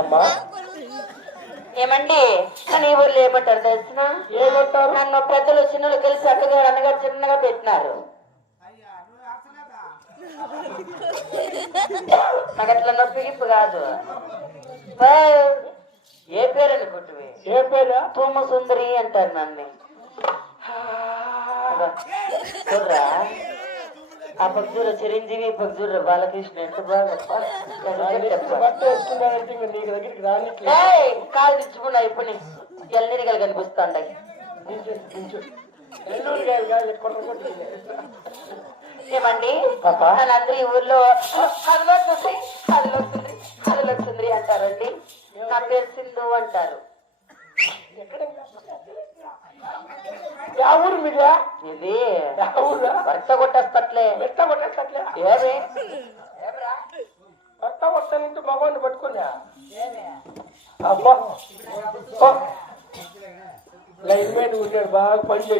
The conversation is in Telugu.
అమ్మా ఏమండి కానీ ఊర్లో ఏమంటారు తెలిసిన ఏమంటారు? నన్ను పెద్దలు చిన్నలు కలిసి అక్కగారు అన్నగారు చిన్నగా పెట్టినారు. నాకు అట్లా నొప్పిగింపు కాదు. ఏ పేరు అనుకుంటువి? ఏ పేరు? తూమ సుందరి అంటారు నన్ను. చూడరా ఆ పక్షుల చిరంజీవి పక్షుల బాలకృష్ణ ఎంత బాగా కాలు తెచ్చుకున్నా ఇప్పుడు ఎల్లనీరుగా కనిపిస్తాండాయి. ఏమండి నన్ను ఈ ఊర్లో అదిలోస్తుంది అంటారండి. నా పేరు సింధు అంటారు. ఊరు మీద ఇది భర్త కొట్టేస్తట్లే ఏమి భర్త కొట్టానంటే మగవాడిని పట్టుకున్నా అబ్బా లైన్ మీద ఉండేది బాగా పని